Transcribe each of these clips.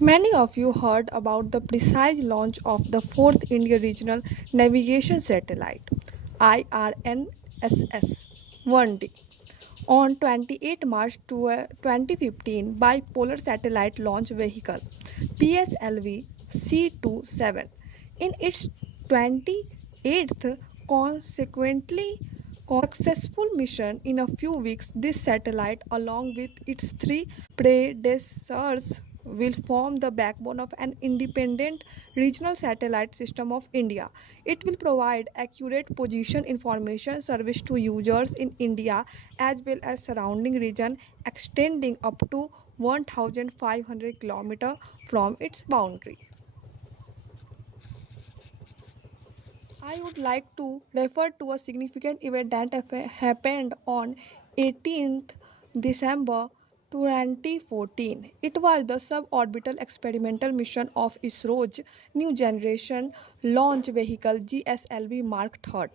Many of you heard about the precise launch of the fourth India Regional Navigation Satellite IRNSS 1D on 28 March 2015 Bipolar Satellite Launch Vehicle PSLV C-27 in its 28th consequently successful mission. In a few weeks, this satellite, along with its three predecessors, will form the backbone of an independent regional satellite system of India. It will provide accurate position information service to users in India as well as surrounding region, extending up to 1500 km from its boundary. I would like to refer to a significant event that happened on 18th December 2014. It was the suborbital experimental mission of ISRO's new generation launch vehicle GSLV Mark III.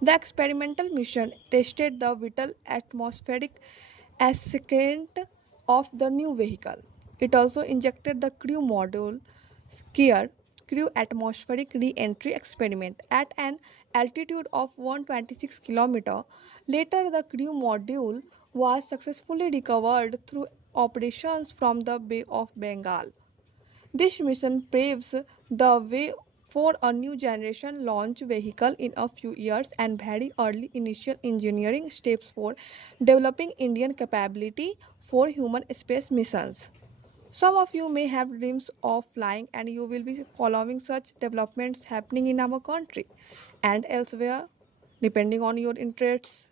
The experimental mission tested the vital atmospheric ascent of the new vehicle. It also injected the crew module Gear Crew Atmospheric Re-entry Experiment at an altitude of 126 km. Later, the crew module was successfully recovered through operations from the Bay of Bengal. This mission paves the way for a new generation launch vehicle in a few years and very early initial engineering steps for developing Indian capability for human space missions. Some of you may have dreams of flying, and you will be following such developments happening in our country and elsewhere, depending on your interests.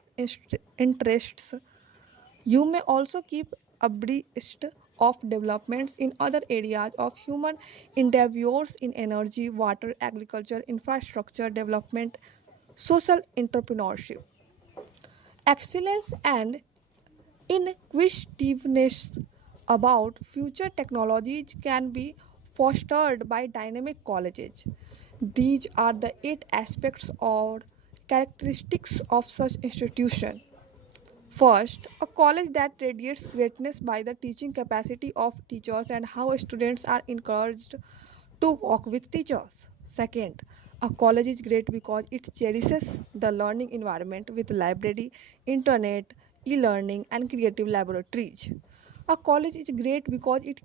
You may also keep abreast of developments in other areas of human endeavors in energy, water, agriculture, infrastructure development, social entrepreneurship. Excellence and inquisitiveness about future technologies can be fostered by dynamic colleges. These are the eight aspects or characteristics of such institution. First, a college that radiates greatness by the teaching capacity of teachers and how students are encouraged to walk with teachers. Second, a college is great because it cherishes the learning environment with library, internet, e-learning and creative laboratories. A college is great because it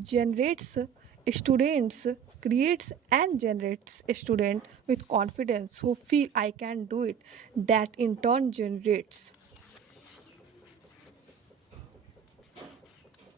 generates students creates and generates a student with confidence who feel I can do it, that in turn generates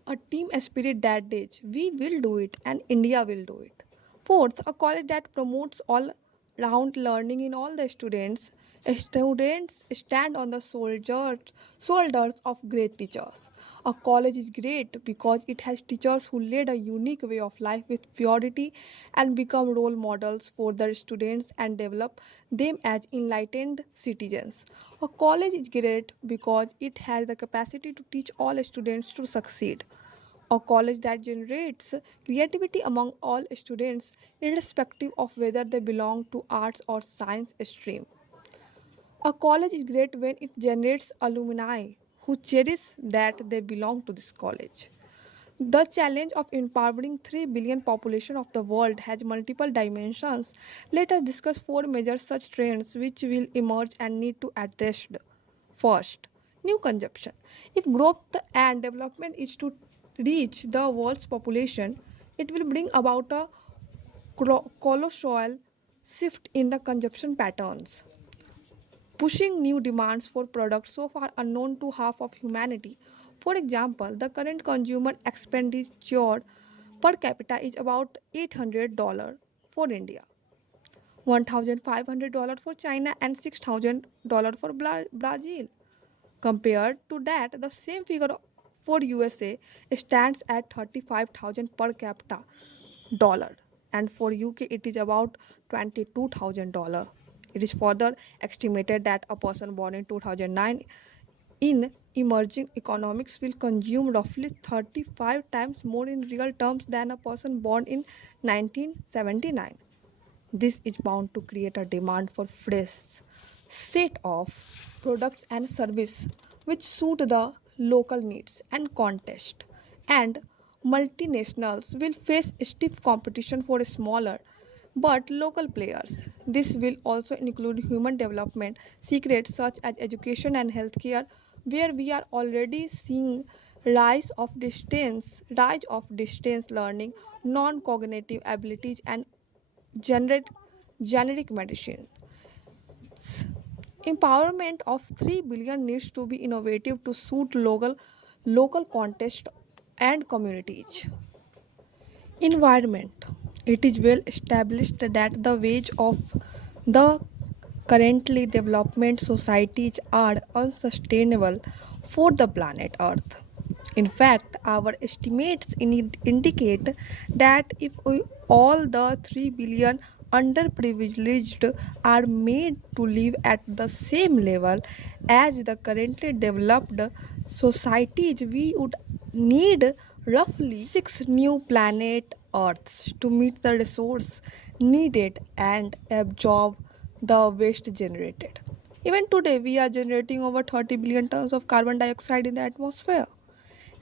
a team spirit that days we will do it and India will do it. Fourth, a college that promotes all round learning in all the students. Students stand on the shoulders of great teachers. A college is great because it has teachers who lead a unique way of life with purity and become role models for their students and develop them as enlightened citizens. A college is great because it has the capacity to teach all students to succeed. A college that generates creativity among all students, irrespective of whether they belong to arts or science stream. A college is great when it generates alumni who cherish that they belong to this college. The challenge of empowering 3 billion population of the world has multiple dimensions. Let us discuss four major such trends which will emerge and need to addressed. First, new consumption. If growth and development is to reach the world's population, it will bring about a colossal shift in the consumption patterns, pushing new demands for products so far unknown to half of humanity. For example, the current consumer expenditure per capita is about $800 for India, $1,500 for China, and $6,000 for Brazil. Compared to that, the same figure for USA stands at 35,000 per capita dollar, and for UK it is about $22,000. It is further estimated that a person born in 2009 in emerging economics will consume roughly 35 times more in real terms than a person born in 1979. This is bound to create a demand for fresh set of products and service which suit the local needs and context. And multinationals will face stiff competition for smaller but local players. This will also include human development sectors such as education and healthcare, where we are already seeing rise of distance learning, non-cognitive abilities, and generic, generic medicine. Empowerment of 3 billion needs to be innovative to suit local context and communities. Environment. It is well established that the wage of the currently development societies are unsustainable for the planet Earth. In fact, our estimates indicate that if all the 3 billion underprivileged are made to live at the same level as the currently developed societies, we would need roughly 6 new planet Earths to meet the resource needed and absorb the waste generated. Even today, we are generating over 30 billion tons of carbon dioxide in the atmosphere,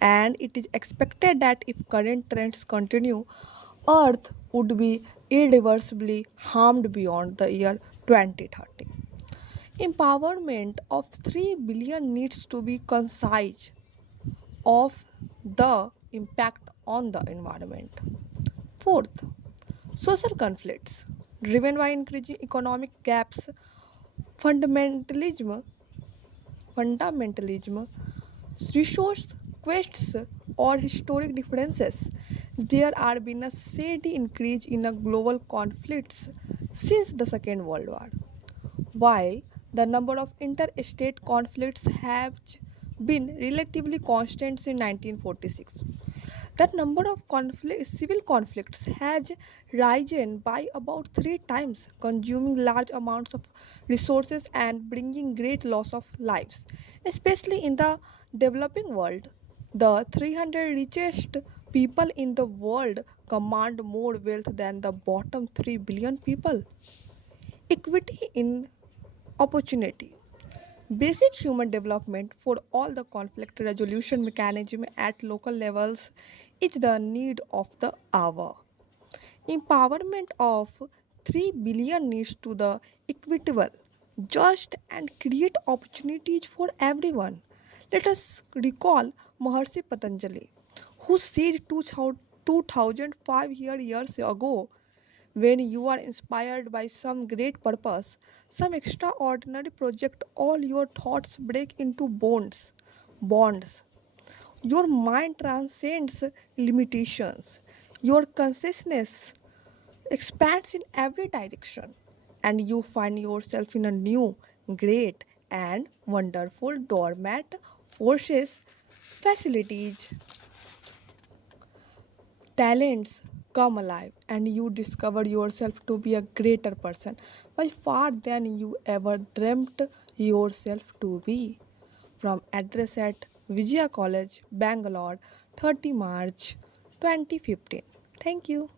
and it is expected that if current trends continue, Earth would be irreversibly harmed beyond the year 2030. Empowerment of 3 billion needs to be concise of the impact on the environment. Fourth, social conflicts driven by increasing economic gaps, fundamentalism, fundamentalism, resource quests, or historic differences. There have been a steady increase in a global conflicts since the Second World War. While the number of interstate conflicts have been relatively constant since 1946, that number of civil conflicts has risen by about 3 times, consuming large amounts of resources and bringing great loss of lives, especially in the developing world. The 300 richest people in the world command more wealth than the bottom 3 billion people. Equity in opportunity. Basic human development for all the conflict resolution mechanism at local levels is the need of the hour. Empowerment of 3 billion needs to the equitable, just and create opportunities for everyone. Let us recall Maharshi Patanjali, who said 2005 years ago, when you are inspired by some great purpose, some extraordinary project, all your thoughts break into bonds. Your mind transcends limitations. Your consciousness expands in every direction, and you find yourself in a new, great, and wonderful doormat, forces, facilities, talents come alive, and you discover yourself to be a greater person by far than you ever dreamt yourself to be. From address at Vijaya College, Bangalore, 30 March 2015. Thank you.